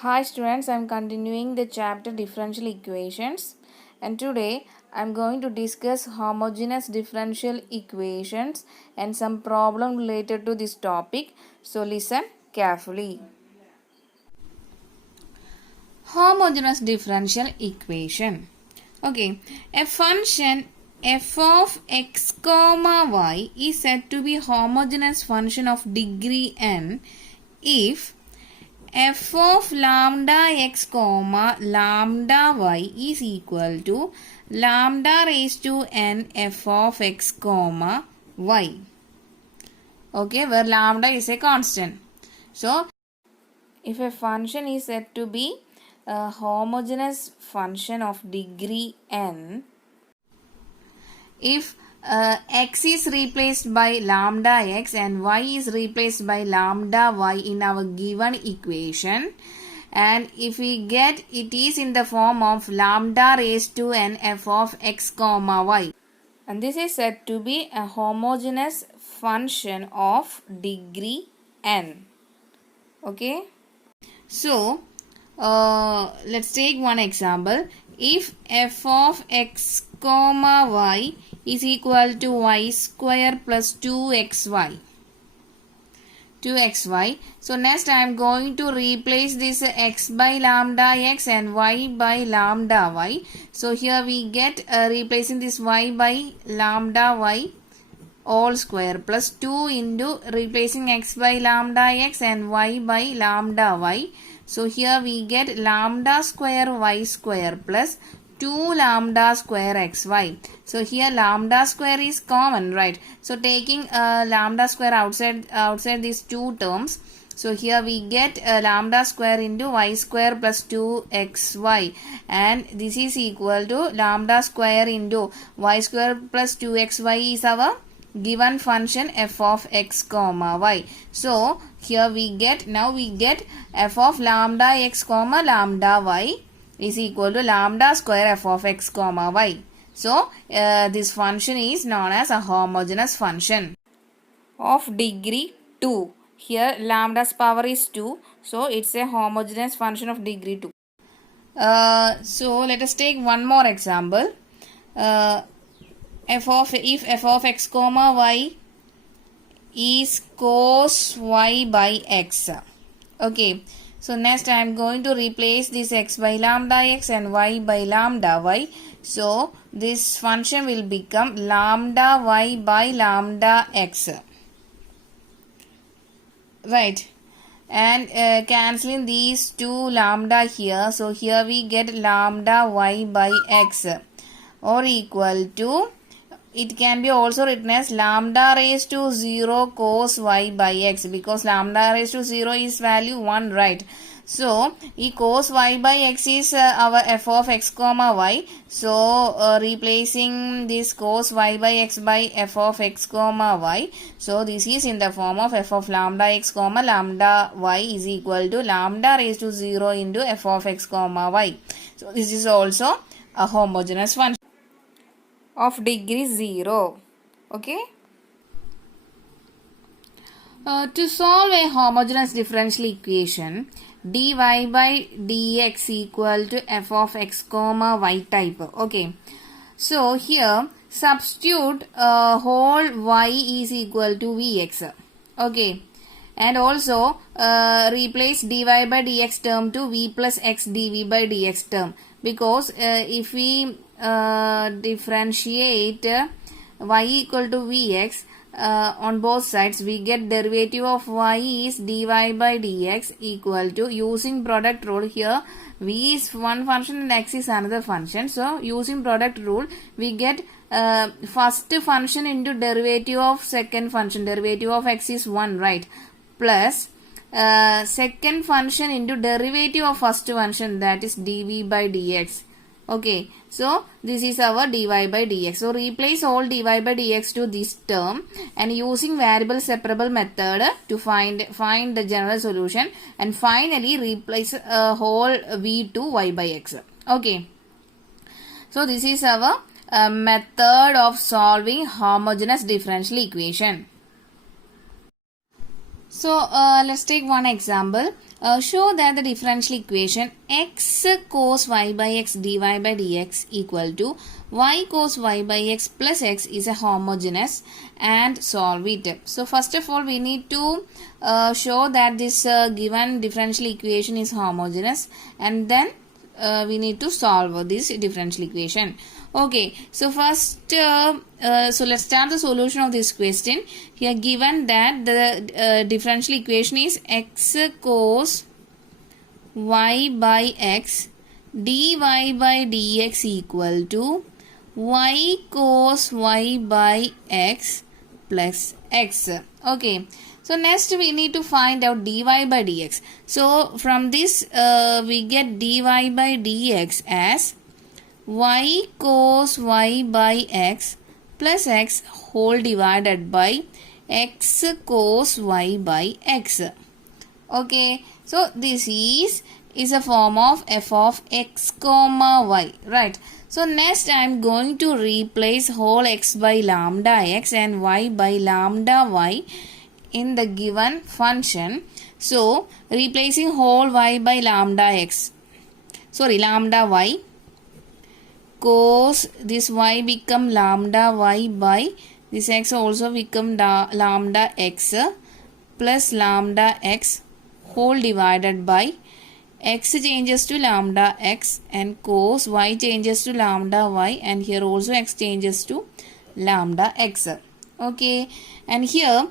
Hi students, I am continuing the chapter differential equations, and today I am going to discuss homogeneous differential equations and some problem related to this topic. So listen carefully. Homogeneous differential equation. Okay, a function f of x comma y is said to be homogeneous function of degree n if f of lambda x comma lambda y is equal to lambda raised to n f of x comma y. Okay, where lambda is a constant. So, if a function is said to be a homogeneous function of degree n, if x is replaced by lambda x and y is replaced by lambda y in our given equation, and if we get it is in the form of lambda raised to n f of x comma y, and this is said to be a homogeneous function of degree n. Okay, so let's take one example. If f of x comma y is equal to y square plus 2xy. So next I am going to replace this x by lambda x and y by lambda y. So here we get replacing this y by lambda y all square plus 2 into replacing x by lambda x and y by lambda y. So here we get lambda square y square plus 2 lambda square xy. So here lambda square is common, right? So taking lambda square outside these two terms. So here we get lambda square into y square plus 2xy, and this is equal to lambda square into y square plus 2xy is our given function f of x comma y. So here we get f of lambda x comma lambda y is equal to lambda square f of x comma y. So this function is known as a homogeneous function of degree 2. Here lambda's power is 2, so it's a homogeneous function of degree 2. So let us take one more example. If f of x comma y is cos y by x. Okay, so next I am going to replace this x by lambda x and y by lambda y. So this function will become lambda y by lambda x. Right, and cancelling these two lambda here. So here we get lambda y by x or equal to, it can be also written as lambda raised to 0 cos y by x, because lambda raised to 0 is value 1, right? So cos y by x is our f of x comma y. So replacing this cos y by x by f of x comma y. So this is in the form of f of lambda x comma lambda y is equal to lambda raised to 0 into f of x comma y. So this is also a homogeneous function of degree 0. Okay. To solve a homogeneous differential equation, dy by dx equal to f of x comma y type. Okay. So here substitute whole y is equal to vx. Okay. And also replace dy by dx term to v plus x dv by dx term, because if we differentiate y equal to vx on both sides, we get derivative of y is dy by dx equal to, using product rule, here v is one function and x is another function. So using product rule we get first function into derivative of second function, derivative of x is 1, right, plus second function into derivative of first function, that is dv by dx. Okay, so this is our dy by dx. So replace all dy by dx to this term and using variable separable method to find the general solution, and finally replace whole v to y by x. Okay, so this is our method of solving homogeneous differential equation. So let's take one example. Show that the differential equation x cos y by x dy by dx equal to y cos y by x plus x is a homogeneous, and solve it. So first of all we need to show that this given differential equation is homogeneous, and then we need to solve this differential equation. Okay, so first so let's start the solution of this question. Here given that the differential equation is x cos y by x dy by dx equal to y cos y by x plus x. Okay, so next we need to find out dy by dx. So from this we get dy by dx as y cos y by x plus x whole divided by x cos y by x. Okay, so this is a form of f of x comma y, right? So next I am going to replace whole x by lambda x and y by lambda y in the given function. So replacing whole y by lambda y, cos this y become lambda y by this x also become lambda x plus lambda x whole divided by x changes to lambda x and cos y changes to lambda y, and here also x changes to lambda x. Okay, and here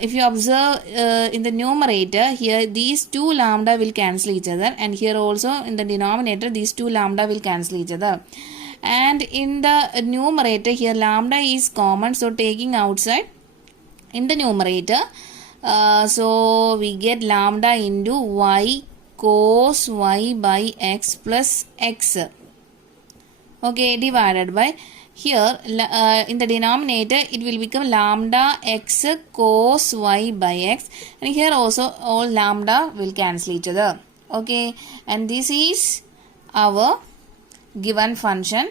if you observe in the numerator, here these two lambda will cancel each other, and here also in the denominator these two lambda will cancel each other, and in the numerator here lambda is common, so taking outside in the numerator, so we get lambda into y cos y by x plus x. Okay, divided by here in the denominator it will become lambda x cos y by x, and here also all lambda will cancel each other. Okay, and this is our given function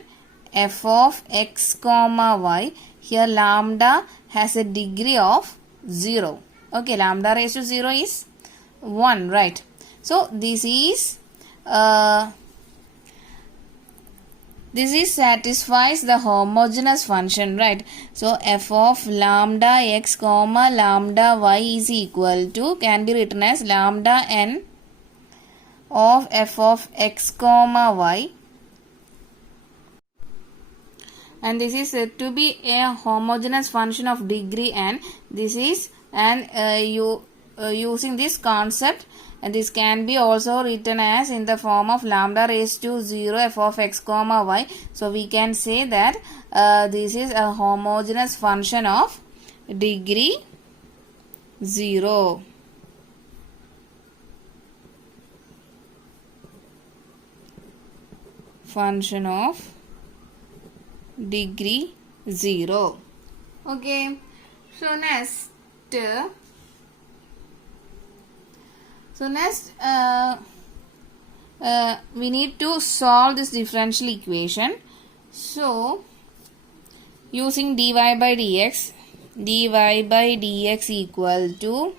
f of x comma y. Here lambda has a degree of 0. Okay, lambda raised to 0 is 1, right? So this is satisfies the homogeneous function, right? So f of lambda x comma lambda y is equal to, can be written as lambda n of f of x comma y, and this is said to be a homogeneous function of degree n. This is using this concept, and this can be also written as in the form of lambda raised to 0 f of x comma y. So we can say that this is a homogeneous function of degree 0. Function of degree 0. Okay, so next we need to solve this differential equation. So using dy by dx equal to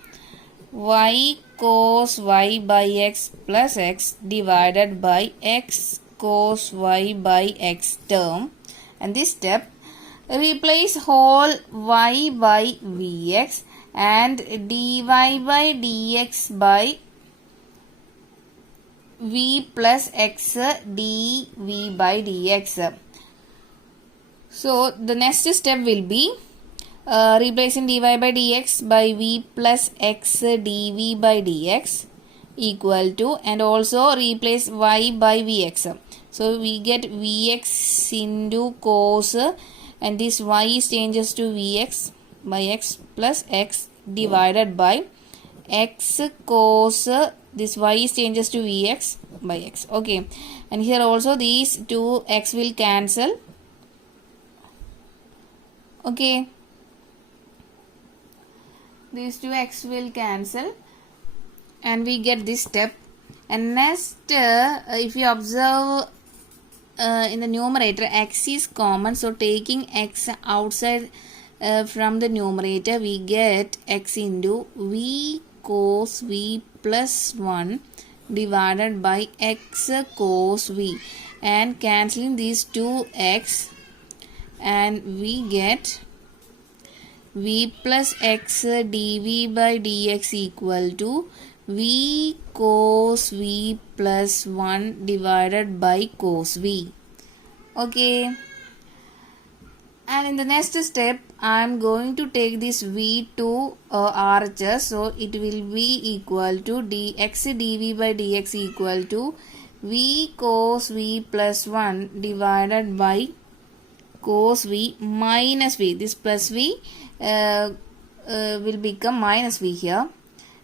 y cos y by x plus x divided by x cos y by x term, and this step replace whole y by vx and dy by dx by v plus x dv by dx. So the next step will be replacing dy by dx by v plus x dv by dx equal to, and also replace y by vx. So we get vx into cos, and this y changes to vx by x plus x divided by x cos, this y changes to vx by x. Okay, and here also these two x will cancel. Okay, these two x will cancel, and we get this step. And next if you observe in the numerator x is common, so taking x outside from the numerator we get x into v cos v plus 1 divided by x cos v, and cancelling these two x, and we get v plus x dv by dx equal to v cos v plus 1 divided by cos v. Okay, and in the next step I am going to take this v to RHS, so it will be equal to dx dv by dx equal to v cos v plus 1 divided by cos v minus v. This plus v will become minus v here,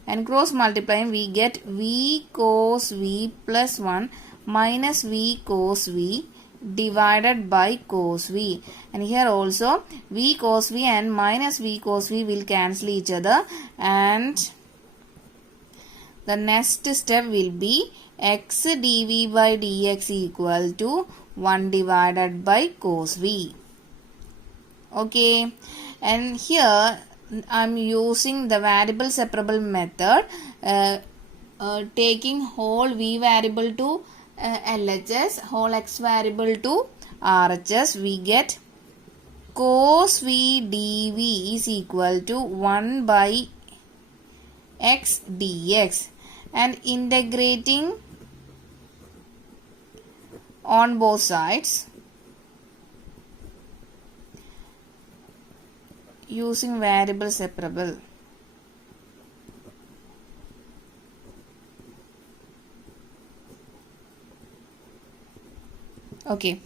and cross multiplying we get v cos v plus 1 minus v cos v divided by cos v, and here also v cos v and minus v cos v will cancel each other, and the next step will be x dv by dx equal to 1 divided by cos v. Okay, and here I am using the variable separable method, taking whole v variable to LHS, whole x variable to RHS. We get cos v dv is equal to 1 by x dx, and integrating on both sides using variable separable. Okay,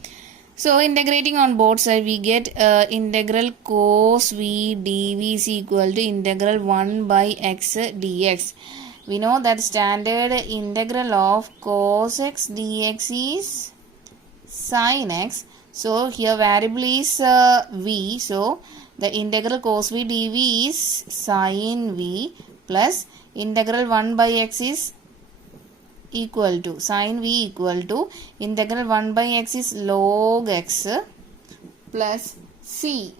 so integrating on both sides we get integral cos v dv is equal to integral 1 by x dx. We know that standard integral of cos x dx is sin x. So here variable is v. So the integral cos v dv is sin v plus integral 1 by x is equal to sin v equal to integral 1 by x is log x plus c.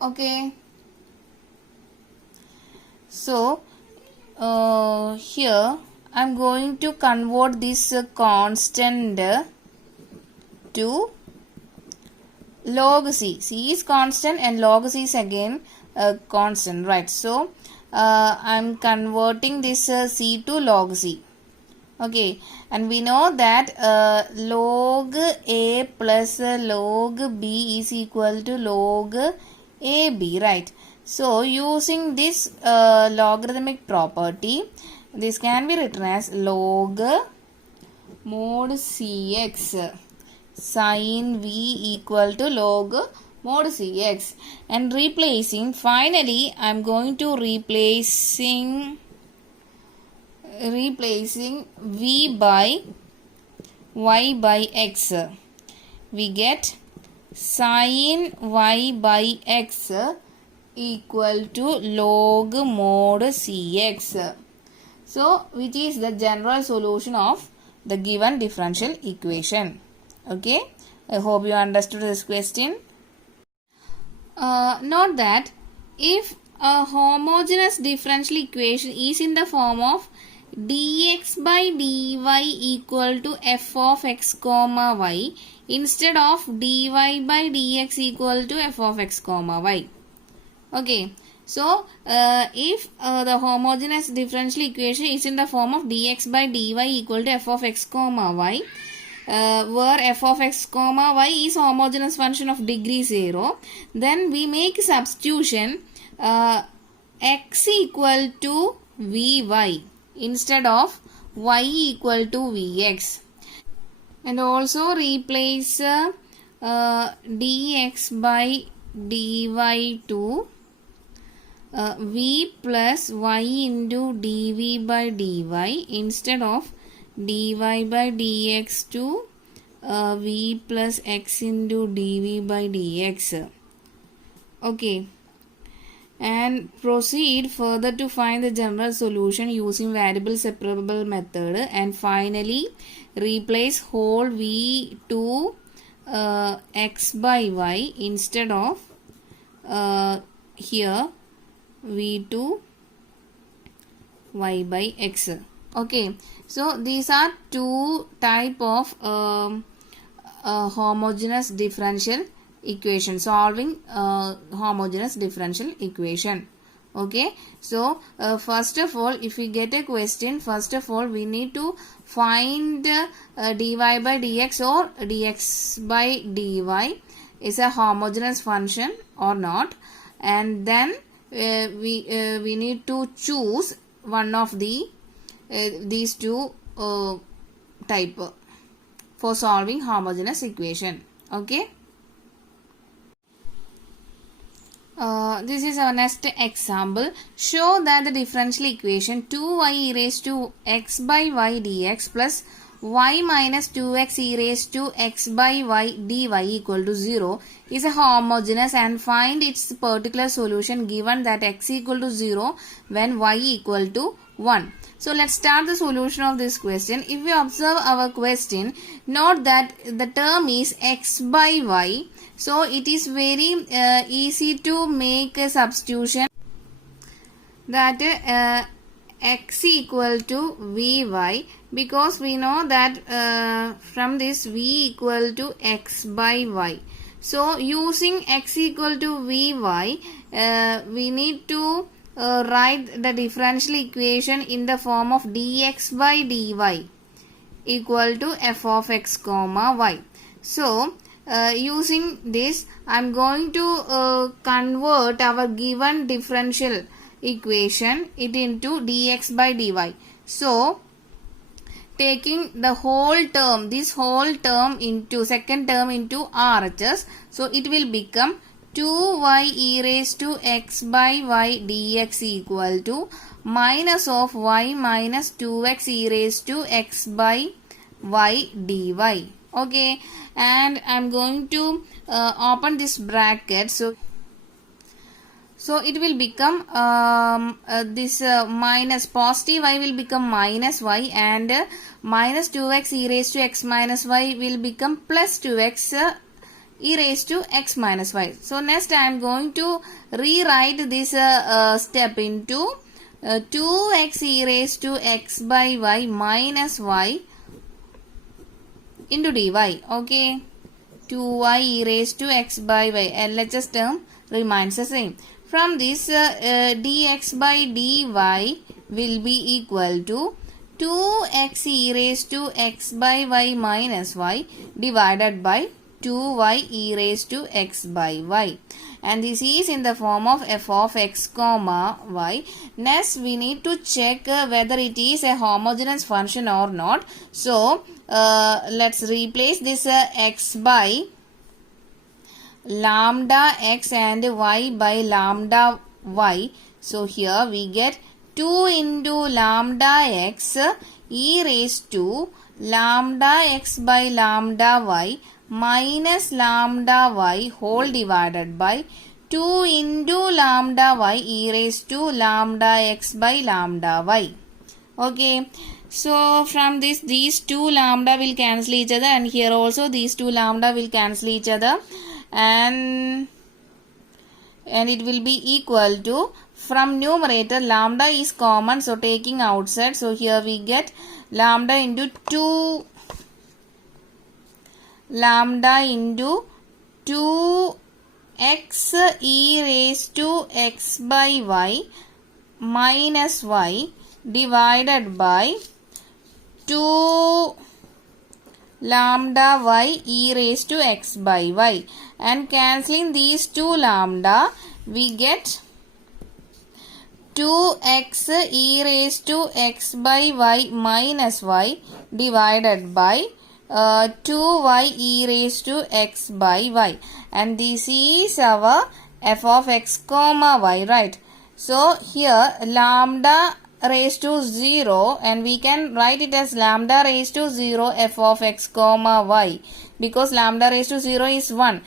Okay. So here I am going to convert this constant to log c. C is constant and log c is again constant, right? So I am converting this c to log c. Okay, and we know that log a plus log b is equal to log ab, right? So using this logarithmic property, this can be written as log mod cx sin v equal to log mod cx, and replacing, finally I am going to replacing v by y by x. We get sin y by x equal to log mod cx. So which is the general solution of the given differential equation. Okay, I hope you understood this question. Note that if a homogeneous differential equation is in the form of dx by dy equal to f of x comma y instead of dy by dx equal to f of x comma y. Okay, so if the homogeneous differential equation is in the form of dx by dy equal to f of x comma y, where f of x comma y is homogeneous function of degree 0, then we make substitution x equal to vy instead of y equal to vx, and also replace dx by dy to v plus y into dv by dy instead of dy by dx to v plus x into dv by dx. Okay, and proceed further to find the general solution using variable separable method, and finally replace whole v to x by y instead of here v2 y by x. Okay, so these are two type of homogeneous differential equation, solving homogeneous differential equation. Okay, so first of all, if we get a question, first of all we need to find dy by dx or dx by dy is a homogeneous function or not, and then we need to choose one of the these two type for solving homogeneous equation. Okay. This is our next example. Show that the differential equation 2y e raised to x by y dx plus y minus 2x e raised to x by y dy equal to 0 is a homogeneous, and find its particular solution given that x equal to 0 when y equal to 1. So let's start the solution of this question. If we observe our question, note that the term is x by y. So it is very easy to make a substitution that x equal to vy, because we know that from this v equal to x by y. So using x equal to vy, we need to write the differential equation in the form of dx by dy equal to f of x comma y. So using this, I am going to convert our given differential equation it into dx by dy. So taking the whole term, this whole term into second term into RHS, so it will become 2y e raised to x by y dx equal to minus of y minus 2x e raised to x by y dy. Okay, and I am going to open this bracket. So it will become this minus positive y will become minus y, and minus 2x e raised to x minus y will become plus 2x e raised to x minus y. So next I am going to rewrite this step into 2x e raised to x by y minus y into dy. Okay, 2y e raised to x by y, LHS term remains the same. From this dx by dy will be equal to 2x e raised to x by y minus y divided by 2y e raised to x by y, and this is in the form of f of x comma y. Next we need to check whether it is a homogeneous function or not. So let's replace this x by lambda x and y by lambda y. So here we get 2 into lambda x e raised to lambda x by lambda y minus lambda y whole divided by 2 into lambda y e raised to lambda x by lambda y. Okay, so from this, these two lambda will cancel each other, and here also these two lambda will cancel each other, and it will be equal to, from numerator lambda is common, so taking outside, so here we get lambda into 2 lambda into 2x e raised to x by y minus y divided by 2 lambda y e raised to x by y, and cancelling these two lambda we get 2x e raised to x by y minus y divided by 2y e raised to x by y, and this is our f of x comma y, right? So here lambda raised to 0, and we can write it as lambda raised to 0 f of x comma y, because lambda raised to 0 is 1.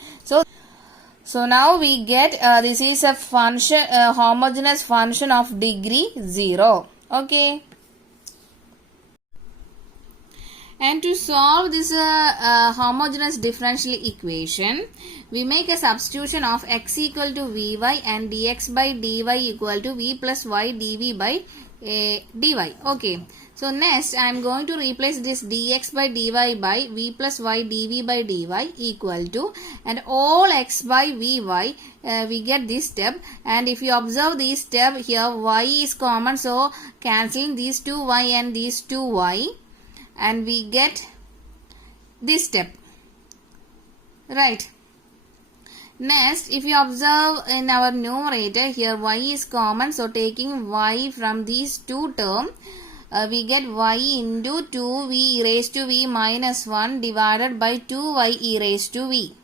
So now we get this is a function, homogeneous function of degree 0. Okay. And to solve this homogeneous differential equation, we make a substitution of x equal to vy and dx by dy equal to v plus y dv by dy. Okay. So next I am going to replace this dx by dy by v plus y dv by dy equal to, and all x by vy, we get this step, and if you observe this step here, y is common, so cancelling these two y and these two y, and we get this step, right. Next, if you observe in our numerator here, y is common, so taking y from these two terms, we get y into 2v e raised to v minus 1 divided by 2y e raised to v.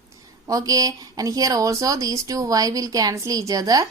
Okay, and here also these two y will cancel each other,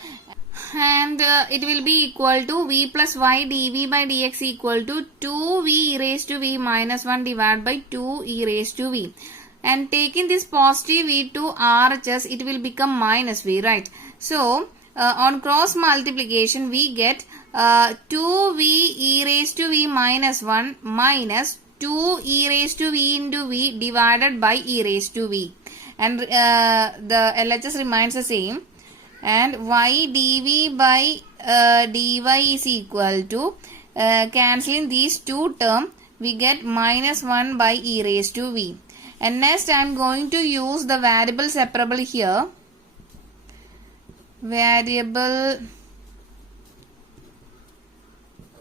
and it will be equal to v plus y dv by dx equal to 2v e raised to v minus 1 divided by 2 e raised to v. And taking this positive v to RHS, it will become minus v, right. So, on cross multiplication, we get 2v e raised to v minus 1 minus 2 e raised to v into v divided by e raised to v. And the LHS remains the same. And y dv by dy is equal to, cancelling these two terms, we get minus 1 by e raised to v. And next I am going to use the variable separable here.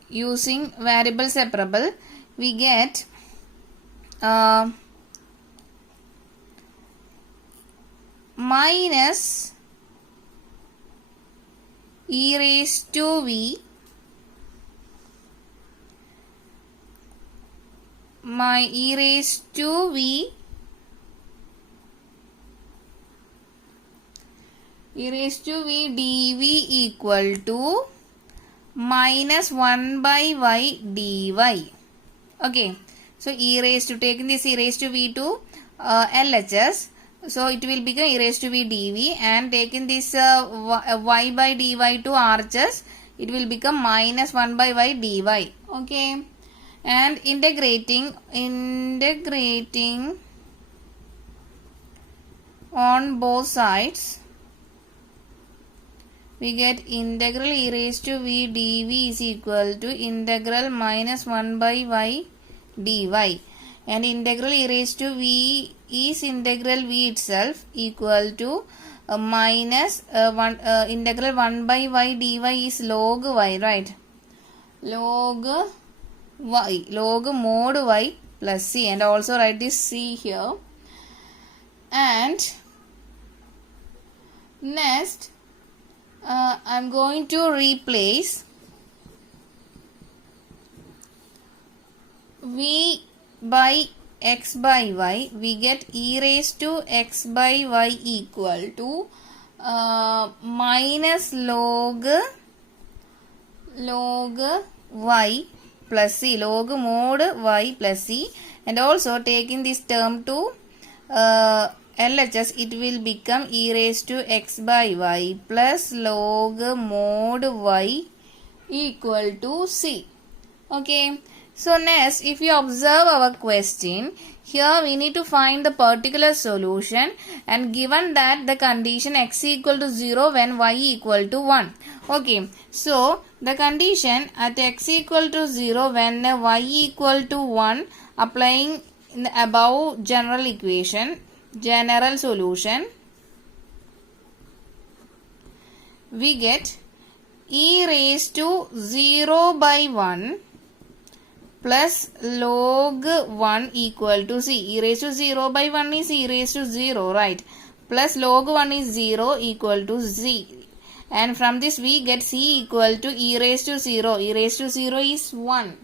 Using variable separable, we get minus e raised to v e raised to v dv equal to minus 1 by y dy. Okay, so e raised to, taking this e raised to v to LHS, so it will become e raised to v dv, and taking this y by dy to RHS, it will become minus 1 by y dy. Okay, and integrating on both sides, we get integral e raised to v dv is equal to integral minus 1 by y dy, and integral e raised to v is integral v itself equal to minus integral 1 by y dy is log y, right. Log mod y plus c, and also write this c here. And next I am going to replace v by x by y. We get e raised to x by y equal to minus log y plus c, log mod y plus c, and also taking this term to LHS, it will become e raised to x by y plus log mod y equal to c. Okay, so next, if you observe our question, here we need to find the particular solution, and given that the condition x equal to 0 when y equal to 1. Okay, so the condition at x equal to 0 when y equal to 1, applying in the above general equation, general solution, we get e raised to 0 by 1 plus log 1 equal to c. E raised to 0 by 1 is e raised to 0, right, plus log 1 is 0 equal to c, and from this we get c equal to e raised to 0. E raised to 0 is 1,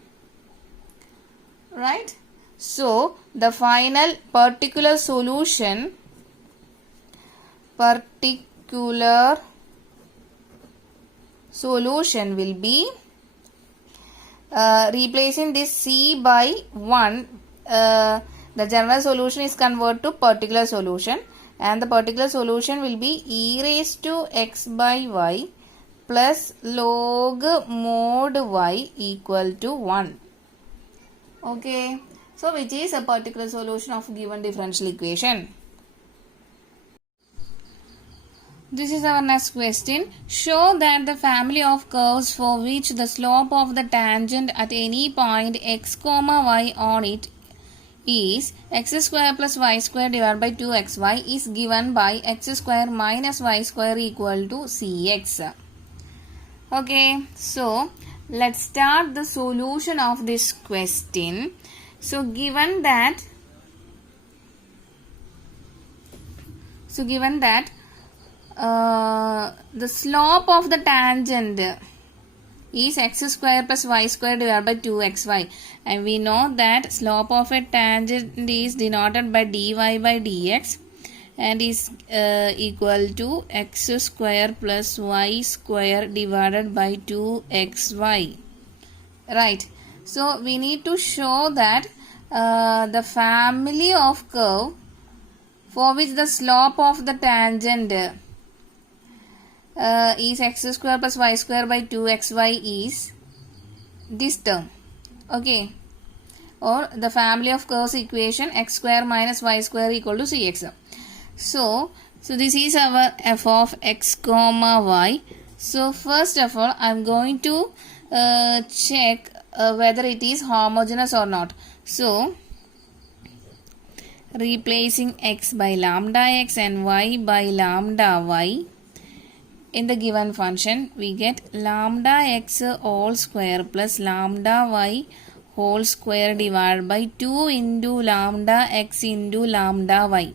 right. So the final particular solution will be replacing this c by 1. The general solution is converted to particular solution, and the particular solution will be e raised to x by y plus log mod y equal to 1. Okay, So which is a particular solution of given differential equation? This is our next question. Show that the family of curves for which the slope of the tangent at any point x comma y on it is x square plus y square divided by 2xy is given by x square minus y square equal to cx. Okay, so let's start the solution of this question. So given that the slope of the tangent is x square plus y square divided by 2xy, and we know that slope of a tangent is denoted by dy by dx and is equal to x square plus y square divided by 2xy. Right, so we need to show that the family of curve for which the slope of the tangent is x square plus y square by 2xy is this term. Okay, or the family of curves equation x square minus y square equal to cx. So this is our f of x comma y. So first of all, I am going to check whether it is homogeneous or not. So replacing x by lambda x and y by lambda y in the given function, we get lambda x whole square plus lambda y whole square divided by 2 into lambda x into lambda y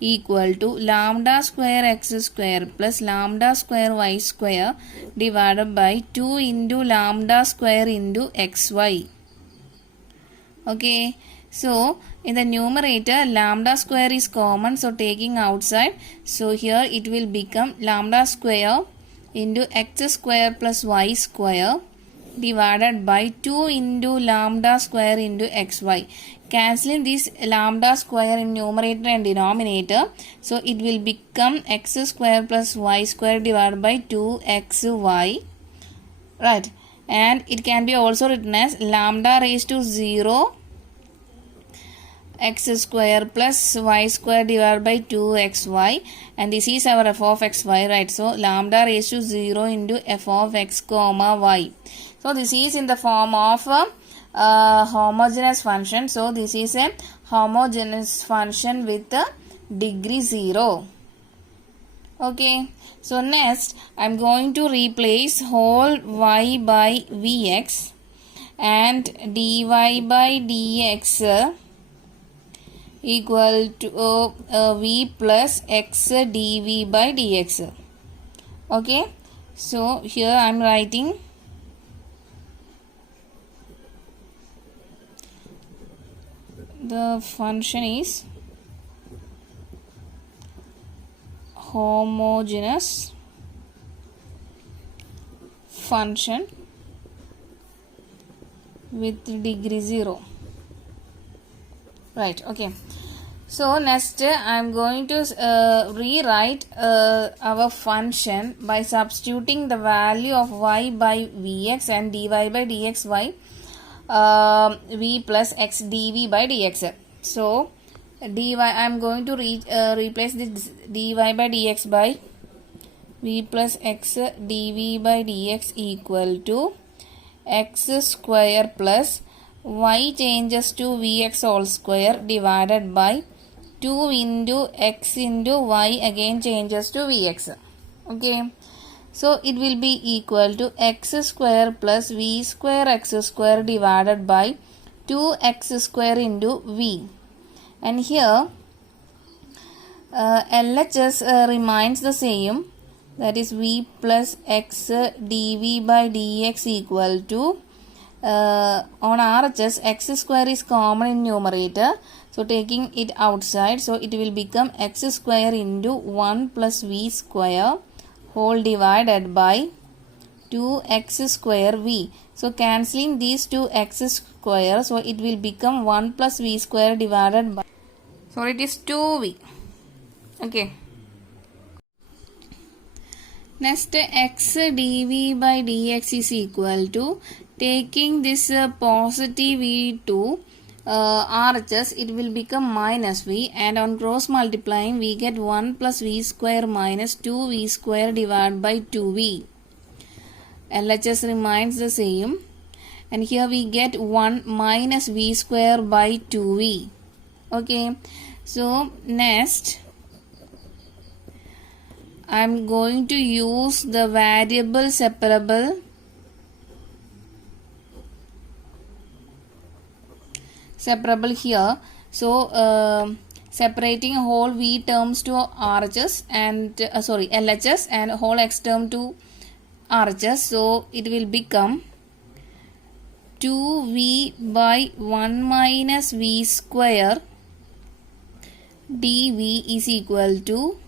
equal to lambda square x square plus lambda square y square divided by 2 into lambda square into xy. Okay, so in the numerator lambda square is common, so taking outside, so here it will become lambda square into x square plus y square divided by 2 into lambda square into xy. Cancelling this lambda square in numerator and denominator, so it will become x square plus y square divided by 2xy. Right, and it can be also written as lambda raised to 0 x square plus y square divided by 2xy, and this is our f of xy, right? So lambda raised to 0 into f of x comma y. So this is in the form of a homogeneous function. So this is a homogeneous function with a degree 0. Okay, so next I am going to replace whole y by vx and dy by dx equal to v plus x dv by dx. Okay, so here I am writing the function is homogeneous function with degree 0. Right, okay. So next I am going to rewrite our function by substituting the value of y by vx and dy by dxy v plus x dv by dx. So dy I am going to replace this dy by dx by v plus x dv by dx equal to x square plus y changes to vx whole square divided by 2 into x into y again changes to vx. Okay, so it will be equal to x square plus v square x square divided by 2x square into v, and here LHS remains the same, that is v plus x dv by dx equal to on RHS x square is common in numerator, so taking it outside, so it will become x square into 1 plus v square whole divided by 2x square v. So cancelling these two x square, so it will become 1 plus v square divided by, so it is 2v. Okay. Next x dv by dx is equal to, taking this positive v to RHS, it will become minus V, and on cross multiplying we get 1 plus V square minus 2V square divided by 2V. LHS remains the same, and here we get 1 minus V square by 2V. Okay, so next I am going to use the variable separable here. So separating whole V terms to RHS and LHS and whole X term to RHS. So it will become 2V by 1 minus V square dV is equal to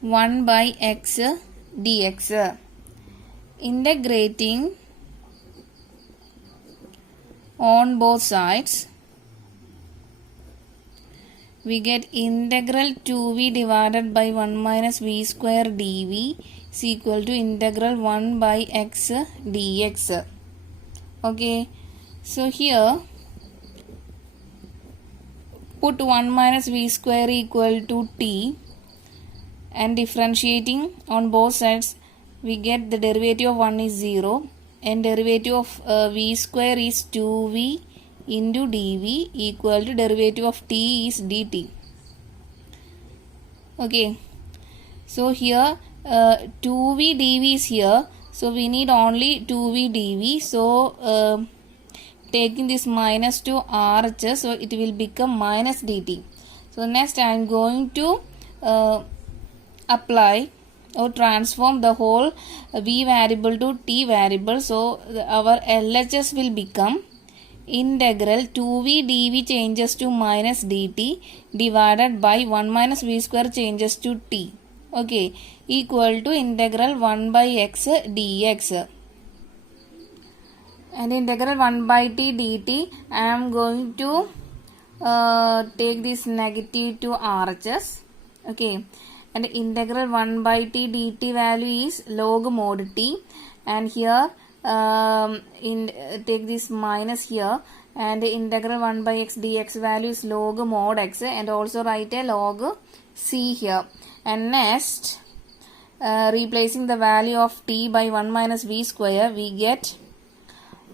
1 by X dx. Integrating on both sides, we get integral 2V divided by 1 minus V square dV is equal to integral 1 by X dx. Okay, so here put 1 minus V square equal to T, and differentiating on both sides we get the derivative of 1 is 0, and derivative of V square is 2V into dV equal to derivative of T is dt. Okay, so here 2V dV is here, so we need only 2V dV. So taking this minus to RHS, so it will become minus dt. So next I am going to apply or transform the whole V variable to T variable. So our LHS will become integral 2V dV changes to minus dt divided by 1 minus V square changes to T. Okay, equal to integral 1 by X dx. And integral 1 by T dt, I am going to take this negative to RHS. Okay, and integral 1 by T dt value is log mod T, and here take this minus here, and the integral 1 by X dx value is log mod X, and also write a log C here. And next replacing the value of T by 1 minus V square, we get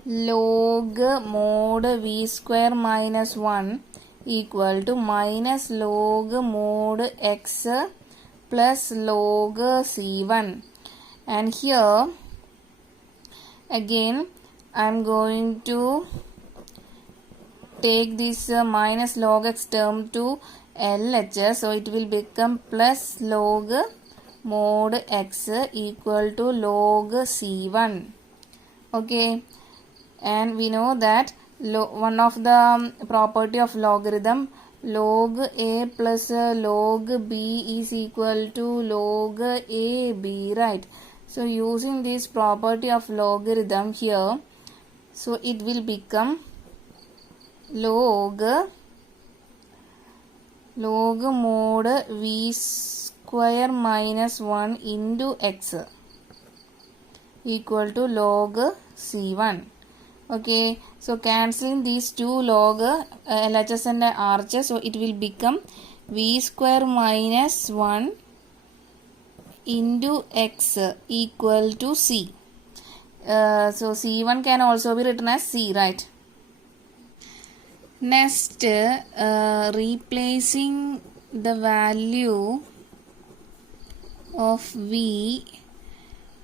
log mod V square minus 1 equal to minus log mod X plus log C1. And here again I am going to take this minus log X term to LHS, so it will become plus log mod X equal to log C1. Okay, and we know that one of the property of logarithm, log A plus log B is equal to log AB, right? So using this property of logarithm here, so it will become log mod V square minus 1 into X equal to log C1. Okay, so cancelling these two log LHS and RHS, so it will become V square minus 1 into X equal to C. So C1 can also be written as C, right? Next, replacing the value of V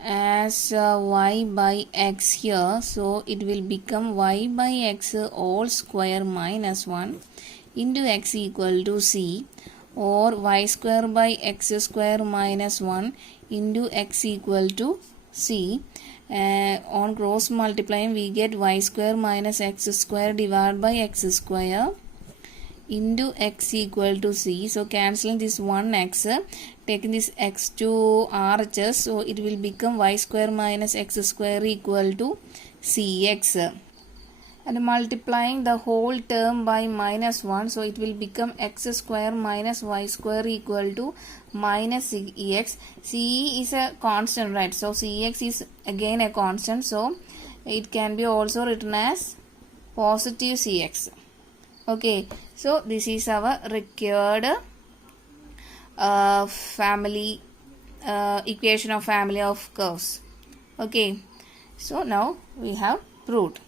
as y by x here, so it will become y by x all square minus 1 into x equal to C, or y square by x square minus 1 into x equal to C. On cross multiplying we get y square minus x square divided by x square into x equal to C. So cancelling this 1x, taking this x to RHS, so it will become y square minus x square equal to Cx. And multiplying the whole term by minus 1, so it will become x square minus y square equal to minus Cx. Ce is a constant, right? So Cx is again a constant, so it can be also written as positive Cx. Okay, so this is our required family equation of family of curves. Okay, so now we have proved.